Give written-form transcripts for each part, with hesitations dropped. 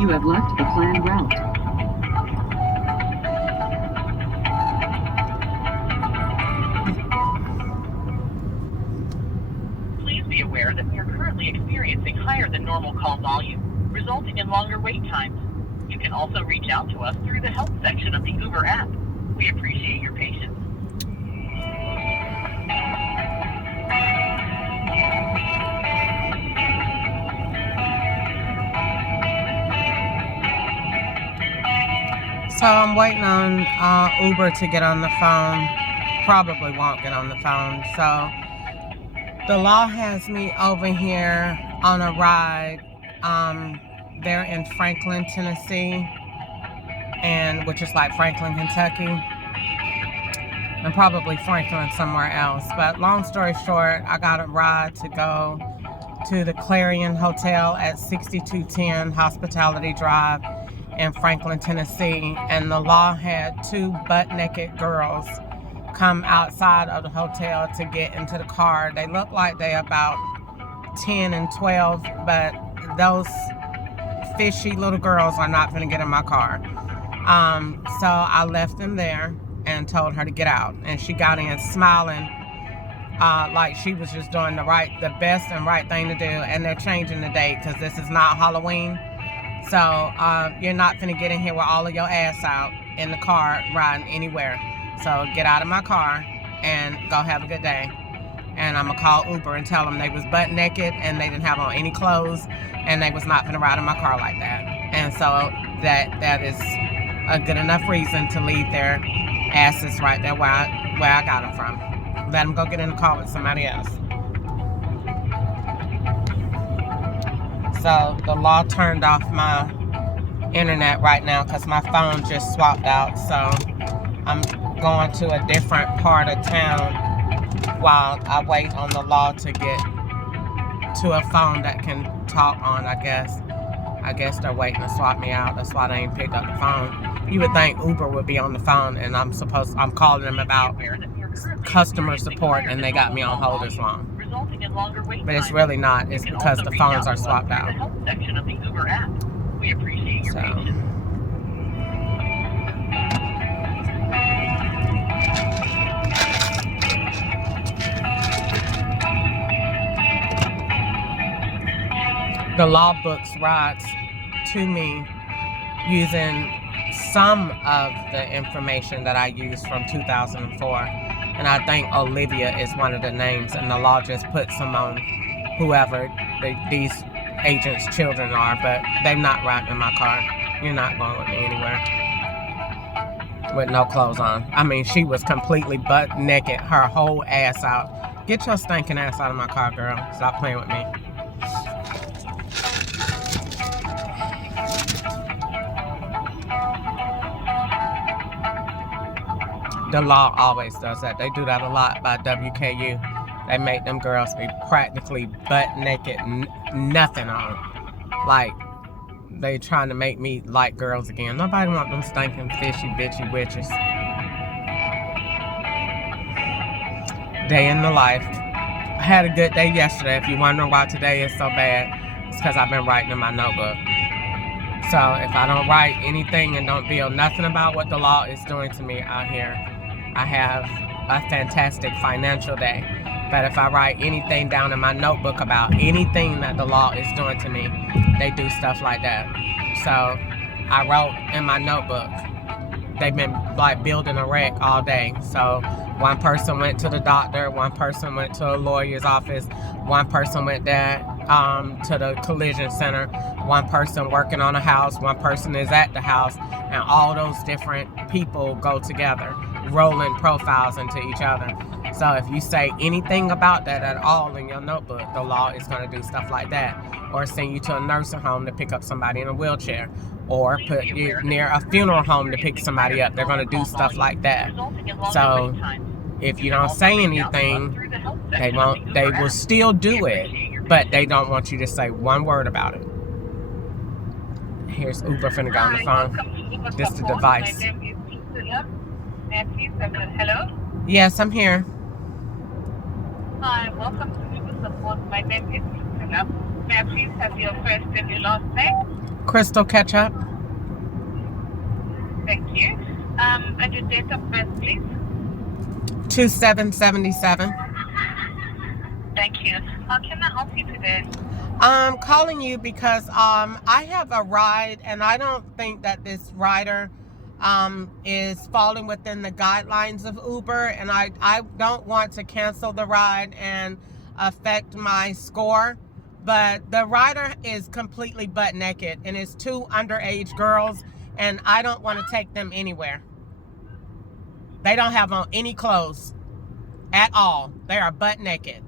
You have left the planned route. Please be aware that we are currently experiencing higher than normal call volume, resulting in longer wait times. You can also reach out to us through the help section of the Uber app. We appreciate your patience. So I'm waiting on Uber to get on the phone. Probably won't get on the phone. So the law has me over here on a ride. They're in Franklin, Tennessee, and which is like Franklin, Kentucky, and probably Franklin somewhere else. But long story short, I got a ride to go to the Clarion Hotel at 6210 Hospitality Drive in Franklin, Tennessee, and the law had two butt-naked girls come outside of the hotel to get into the car. They look like they about 10 and 12, but those fishy little girls are not going to get in my car. So I left them there and told her to get out, and she got in smiling like she was just doing the best and right thing to do. And they're changing the date because this is not Halloween. So you're not gonna get in here with all of your ass out in the car riding anywhere. So get out of my car and go have a good day. And I'm gonna call Uber and tell them they was butt naked and they didn't have on any clothes and they was not gonna ride in my car like that. And so that is a good enough reason to leave their asses right there where I got them from. Let them go get in the car with somebody else. So the law turned off my internet right now because my phone just swapped out. So I'm going to a different part of town while I wait on the law to get to a phone that can talk on, I guess. I guess they're waiting to swap me out. That's why they ain't picked up the phone. You would think Uber would be on the phone, and I'm calling them about customer support, and they got me on hold as long. But it's really not. It's because the phones are swapped out. We appreciate your patience. The law books rides to me using some of the information that I used from 2004. And I think Olivia is one of the names, and the law just puts them on whoever these agents' children are, but they're not riding in my car. You're not going with me anywhere with no clothes on. I mean, she was completely butt naked, her whole ass out. Get your stinking ass out of my car, girl. Stop playing with me. The law always does that. They do that a lot by WKU. They make them girls be practically butt naked, nothing on. Like, they trying to make me like girls again. Nobody want them stinking, fishy, bitchy witches. Day in the life. I had a good day yesterday. If you're wondering why today is so bad, it's because I've been writing in my notebook. So if I don't write anything and don't feel nothing about what the law is doing to me out here, I have a fantastic financial day. But if I write anything down in my notebook about anything that the law is doing to me, they do stuff like that. So I wrote in my notebook, they've been like building a wreck all day. So one person went to the doctor, one person went to a lawyer's office, one person went there to the collision center, one person working on a house, one person is at the house, and all those different people go together, rolling profiles into each other. So if you say anything about that at all in your notebook, the law is going to do stuff like that, or send you to a nursing home to pick up somebody in a wheelchair, or put you near a funeral home to pick somebody up. They're going to do stuff like that. So if you don't say anything, they will still do it, but they don't want you to say one word about it. Here's Uber finna go on the phone. This is the device. Hello? Yes, I'm here. Hi, welcome to Uber Support. My name is Christina. May I please have your first and your last name? Crystal Ketchup. Thank you. And your date of birth, please. 2777. Thank you. How can I help you today? I'm calling you because I have a ride, and I don't think that this rider is falling within the guidelines of Uber, and I don't want to cancel the ride and affect my score. But the rider is completely butt naked, and it's two underage girls, and I don't want to take them anywhere. They don't have on any clothes at all. They are butt naked.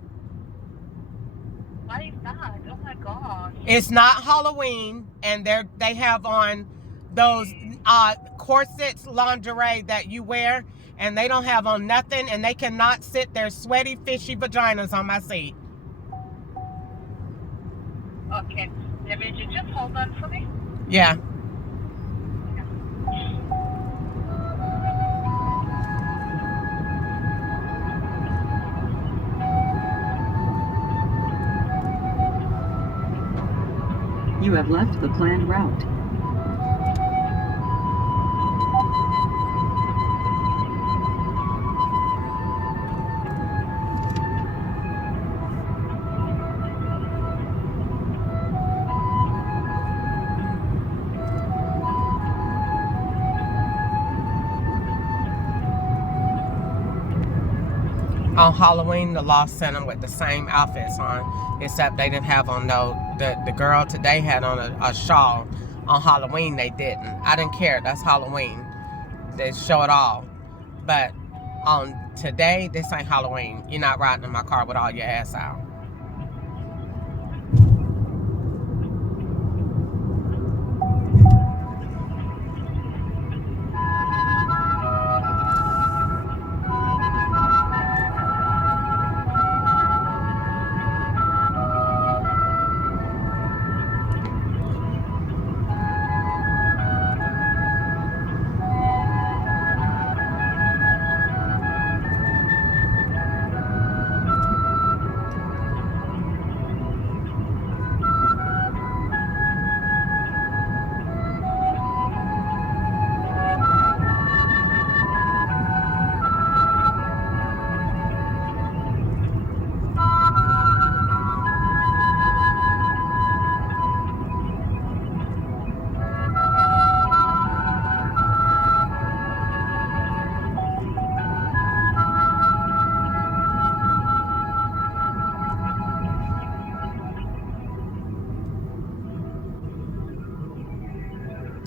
Why is that? Oh my gosh. It's not Halloween, and they have on those corsets, lingerie that you wear, and they don't have on nothing, and they cannot sit their sweaty, fishy vaginas on my seat. Okay. Let me just hold on for me. Yeah. You have left the planned route. On Halloween, the law sent them with the same outfits on, except they didn't have on the girl today had on a shawl. On Halloween, they didn't. I didn't care. That's Halloween. They show it all. But on today, this ain't Halloween. You're not riding in my car with all your ass out.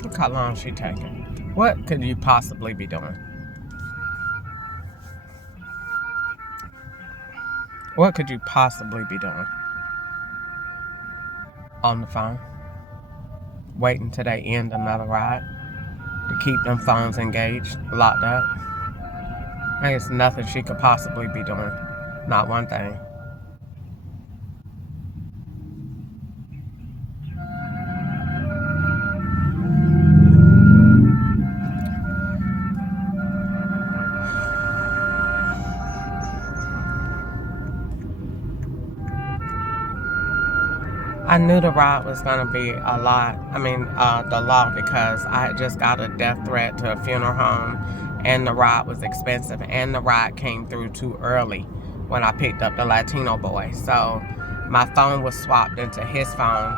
Look how long she taking. What could you possibly be doing? What could you possibly be doing? On the phone? Waiting till they end another ride? To keep them phones engaged, locked up? There's nothing she could possibly be doing. Not one thing. I knew the ride was going to be a lot. The law, because I had just got a death threat to a funeral home, and the ride was expensive, and the ride came through too early when I picked up the Latino boy. So my phone was swapped into his phone.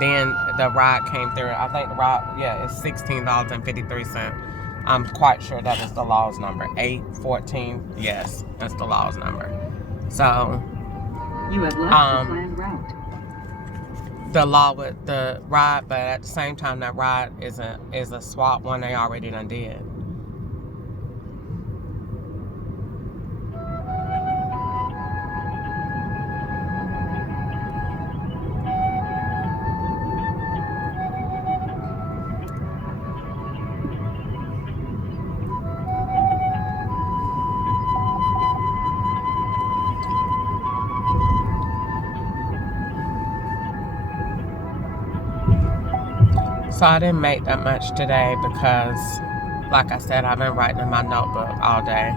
Then the ride came through. I think the ride, it's $16.53. I'm quite sure that is the law's number. 814. Yes, that's the law's number. So you have left the planned route. The law with the ride, but at the same time, that ride is a swap one they already done did. So I didn't make that much today because, like I said, I've been writing in my notebook all day.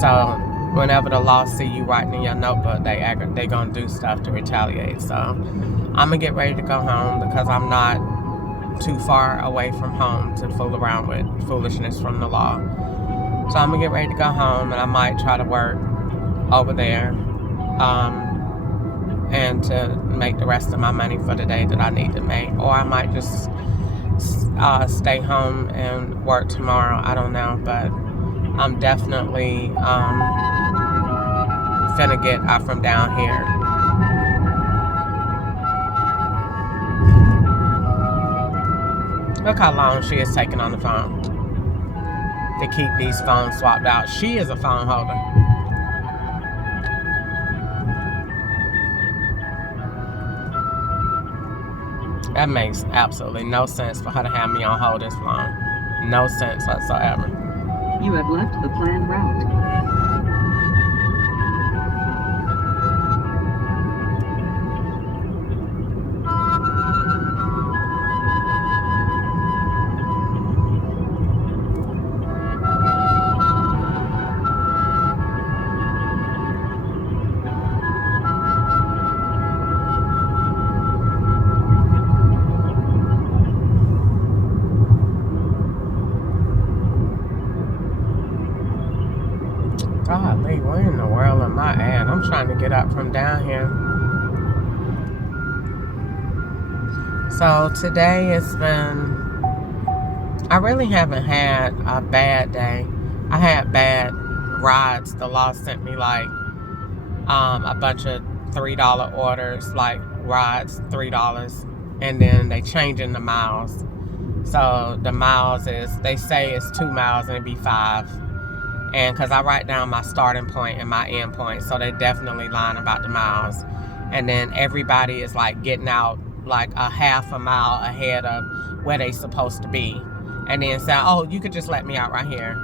So whenever the law see you writing in your notebook, they gonna do stuff to retaliate. So I'm gonna get ready to go home because I'm not too far away from home to fool around with foolishness from the law. So I'm gonna get ready to go home, and I might try to work over there and to make the rest of my money for the day that I need to make, or I might just stay home and work tomorrow. I don't know, but I'm definitely finna get out from down here. Look how long she is taking on the phone to keep these phones swapped out. She is a phone holder. That makes absolutely no sense for her to have me on hold this long. No sense whatsoever. You have left the planned route. Golly, where in the world am I at? I'm trying to get up from down here. So today it's been, I really haven't had a bad day. I had bad rides. The law sent me like a bunch of $3 orders, like rides, $3. And then they changing the miles. So the miles is, they say it's 2 miles and it'd be 5. And because I write down my starting point and my end point, so they definitely lying about the miles. And then everybody is like getting out like a half a mile ahead of where they supposed to be. And then saying, oh, you could just let me out right here.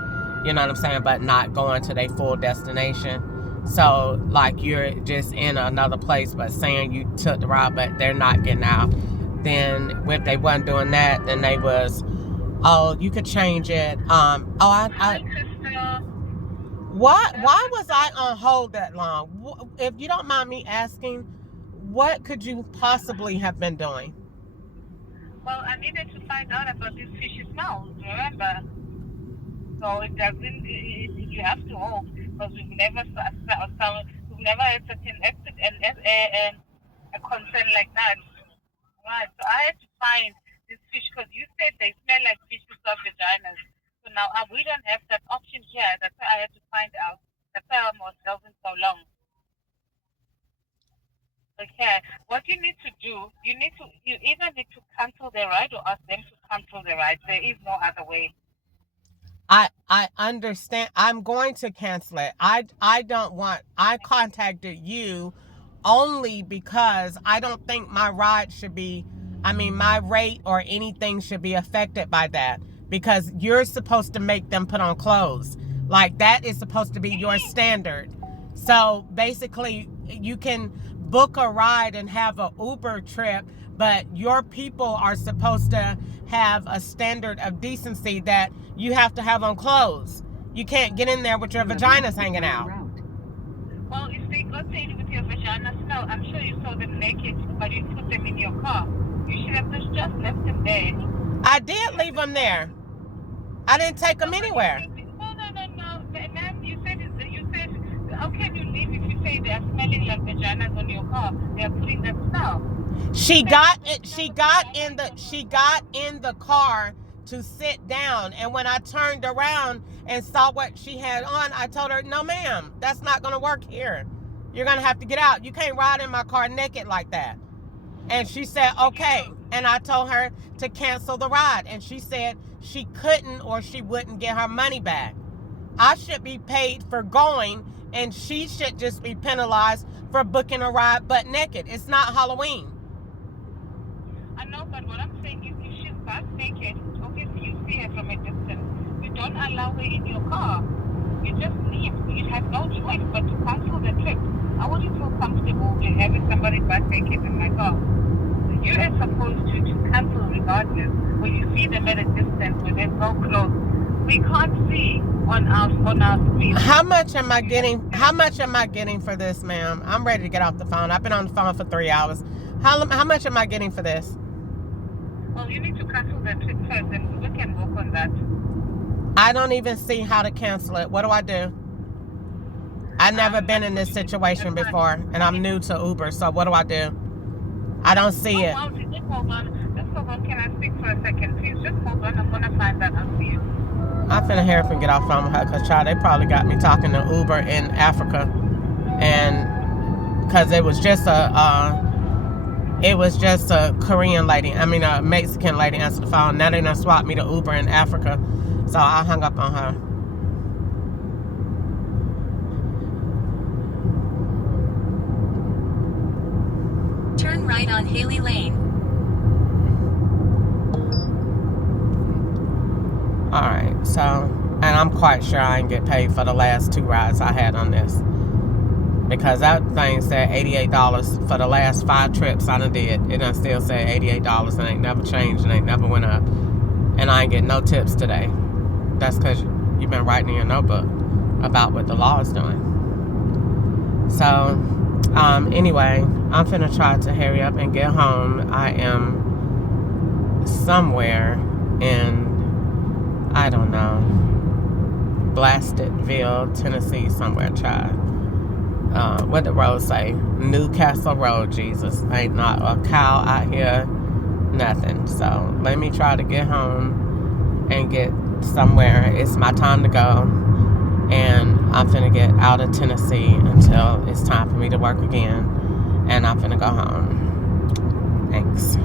You know what I'm saying? But not going to their full destination. So like you're just in another place, but saying you took the ride, but they're not getting out. Then if they wasn't doing that, then they was, oh, you could change it. Why was I on hold that long? If you don't mind me asking, what could you possibly have been doing? Well, I needed to find out about this fish's mouth, remember? So it doesn't, you have to hold, because we've never had such an a concern like that. Right, so I had to find this fish, because you said they smell like fishes of vaginas. So now we don't have that option here. That's why I had to find out. That's why I was helping so long. Okay, what you need to do, you either need to cancel the ride or ask them to cancel the ride. There is no other way. I understand. I'm going to cancel it. I contacted you only because I don't think my ride should be, my rate or anything should be affected by that. Because you're supposed to make them put on clothes. Like that is supposed to be your standard. So basically you can book a ride and have an Uber trip, but your people are supposed to have a standard of decency that you have to have on clothes. You can't get in there with your vaginas hanging out. Well, if they got in with your vaginas, no, I'm sure you saw them naked, but you put them in your car. You should have just left them there. I did leave them there. I didn't take them anywhere. No. Ma'am, you said, how can you leave if you say they are smelling like vaginas on your car? They are putting that smell. She got in the car to sit down, and when I turned around and saw what she had on, I told her, no ma'am, that's not gonna work here. You're gonna have to get out. You can't ride in my car naked like that. And she said, okay. And I told her to cancel the ride. And she said she couldn't or she wouldn't get her money back. I should be paid for going, and she should just be penalized for booking a ride butt naked. It's not Halloween. I know, but what I'm saying is if she's butt naked, obviously you see her from a distance. You don't allow her in your car. You just leave. You have no choice but to cancel the trip. How would you feel comfortable with having somebody butt naked in my car? You are supposed to cancel regardless. When you see them at a distance where there's no clothes, We can't see on our screen. How much am I getting? How much am I getting for this, ma'am? I'm ready to get off the phone. I've been on the phone for 3 hours. How much am I getting for this? Well, you need to cancel the trip first, and we can work on that. I don't even see how to cancel it. What do I do? I've never been in this situation before, and I'm new to Uber, so what do I do? I don't see it. Well, just hold on. Just hold on. Can I speak for a second? Please just hold on. I'm going to find that out for you. I'm finna hurry up and get off phone with her, because, child, they probably got me talking to Uber in Africa. And because it was just a Korean lady, I mean a Mexican lady answered the phone. Now they done swapped me to Uber in Africa. So I hung up on her. Turn right on Haley Lane. Alright, so, and I'm quite sure I didn't get paid for the last 2 rides I had on this. Because that thing said $88 for the last 5 trips I done did. It done still said $88 and ain't never changed and ain't never went up. And I ain't get no tips today. That's because you've been writing in your notebook about what the law is doing. So, anyway, I'm finna try to hurry up and get home. I am somewhere in, I don't know, Blastedville, Tennessee, somewhere, child. What the road say? Newcastle Road, Jesus. Ain't not a cow out here, nothing. So, let me try to get home and get somewhere. It's my time to go. And I'm finna get out of Tennessee until it's time for me to work again. And I'm finna go home. Thanks.